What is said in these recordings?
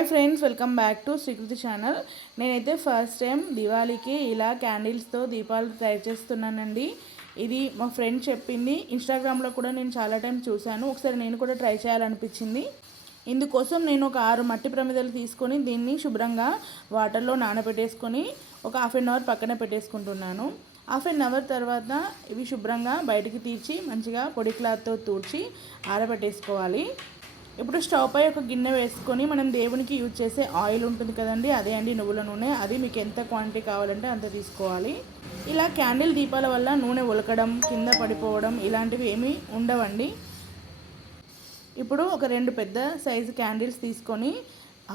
Hi friends, welcome back to Srikriti channel. నేనైతే first time దివాళీకి ఇలా క్యాండిల్స్తో దీపాలు ట్రై చేస్తున్నానండి. ఇది మా ఫ్రెండ్ చెప్పింది. ఇన్స్టాగ్రామ్లో కూడా నేను చాలా టైం చూశాను. ఒకసారి నేను కూడా ట్రై చేయాలనిపించింది. ఇందుకోసం నేను ఒక 6 మట్టి ప్రమిదలు తీసుకొని దీన్ని శుభ్రంగా వాటర్లో నానబెట్టేసుకొని ఒక హాఫ్ అన్ అవర్ పక్కన పెట్టేసుకుంటున్నాను. హాఫ్ అన్ అవర్ తర్వాత ఇవి శుభ్రంగా బయటికి తీర్చి మంచిగా పొడి క్లాత్తో తూడ్చి ఆరబెట్టేసుకోవాలి. ఇప్పుడు స్టవ్ పై ఒక గిన్నె వేసుకొని మనం దేవునికి యూజ్ చేసే ఆయిల్ ఉంటుంది కదండి, అదే అండి నువ్వుల నూనె. అది మీకు ఎంత క్వాంటిటీ కావాలంటే అంత తీసుకోవాలి. ఇలా క్యాండిల్ దీపాల వల్ల నూనె ఒలకడం, కింద పడిపోవడం ఇలాంటివి ఏమీ ఉండవండి. ఇప్పుడు ఒక 2 పెద్ద సైజు క్యాండిల్స్ తీసుకొని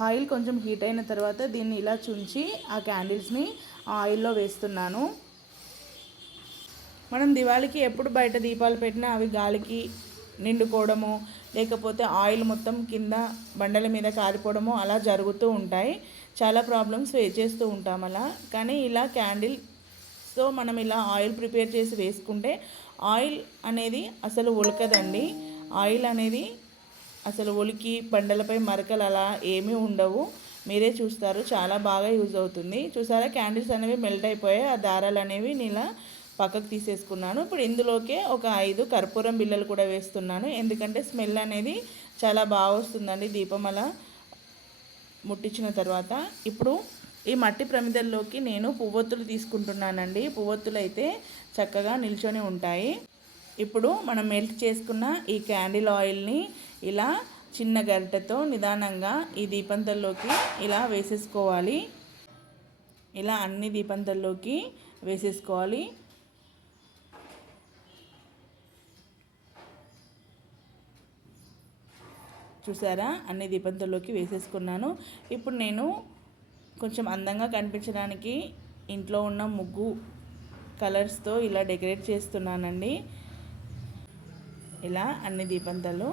ఆయిల్ కొంచెం హీట్ అయిన తర్వాత దీన్ని ఇలా చుంచి ఆ క్యాండిల్స్ని ఆయిల్లో వేస్తున్నాను. మనం దివాళీకి ఎప్పుడు బయట దీపాలు పెట్టినా అవి గాలికి నిండుకోవడము, లేకపోతే ఆయిల్ మొత్తం కింద బండల మీద కారిపోవడము అలా జరుగుతూ ఉంటాయి. చాలా ప్రాబ్లమ్స్ ఫేస్ చేస్తూ ఉంటాం అలా. కానీ ఇలా క్యాండిల్స్తో మనం ఇలా ఆయిల్ ప్రిపేర్ చేసి వేసుకుంటే ఆయిల్ అనేది అసలు ఉలకదండి. ఆయిల్ అనేది అసలు ఒలికి బండలపై మరకలు అలా ఏమీ ఉండవు. మీరే చూస్తారు, చాలా బాగా యూజ్ అవుతుంది. చూసారా, క్యాండిల్స్ అనేవి మెల్ట్ అయిపోయాయి. ఆ దారాలు అనేవి ఇలా పక్కకు తీసేసుకున్నాను. ఇప్పుడు ఇందులోకే ఒక 5 కర్పూరం బిళ్ళలు కూడా వేస్తున్నాను. ఎందుకంటే స్మెల్ అనేది చాలా బాగా వస్తుందండి దీపం అలా ముట్టించిన తర్వాత. ఇప్పుడు ఈ మట్టి ప్రమిదల్లోకి నేను పువ్వొత్తులు తీసుకుంటున్నానండి. పువ్వొత్తులు అయితే చక్కగా నిల్చొని ఉంటాయి. ఇప్పుడు మనం మెల్ట్ చేసుకున్న ఈ క్యాండిల్ ఆయిల్ని ఇలా చిన్న గరిటెతో నిదానంగా ఈ దీపంతల్లోకి ఇలా వేసేసుకోవాలి. ఇలా అన్ని దీపంతల్లోకి వేసేసుకోవాలి. చూసారా, అన్ని దీపంతల్లోకి వేసేసుకున్నాను. ఇప్పుడు నేను కొంచెం అందంగా కనిపించడానికి ఇంట్లో ఉన్న ముగ్గు కలర్స్తో ఇలా డెకరేట్ చేస్తున్నానండి. ఇలా అన్ని దీపంతలు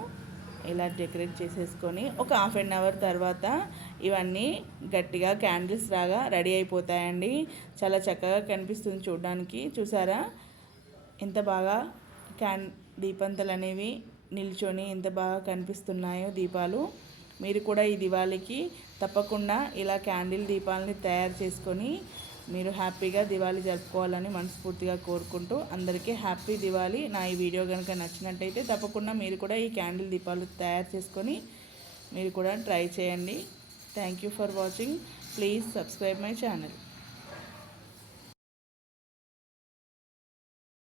ఇలా డెకరేట్ చేసేసుకొని ఒక హాఫ్ అన్ అవర్ తర్వాత ఇవన్నీ గట్టిగా క్యాండిల్స్ లాగా రెడీ అయిపోతాయండి. చాలా చక్కగా కనిపిస్తుంది చూడడానికి. చూసారా ఎంత బాగా దీపంతలు అనేవి నిల్చొని ఎంత బాగా కనిపిస్తున్నాయో దీపాలు. మీరు కూడా ఈ దివాళీకి తప్పకుండా ఇలా క్యాండిల్ దీపాలని తయారు చేసుకొని మీరు హ్యాపీగా దివాళీ జరుపుకోవాలని మనస్ఫూర్తిగా కోరుకుంటూ అందరికీ హ్యాపీ దివాళీ. నా ఈ వీడియో కనుక నచ్చినట్టయితే తప్పకుండా మీరు కూడా ఈ క్యాండిల్ దీపాలు తయారు చేసుకొని మీరు కూడా ట్రై చేయండి. Thank you for watching. Please subscribe my channel.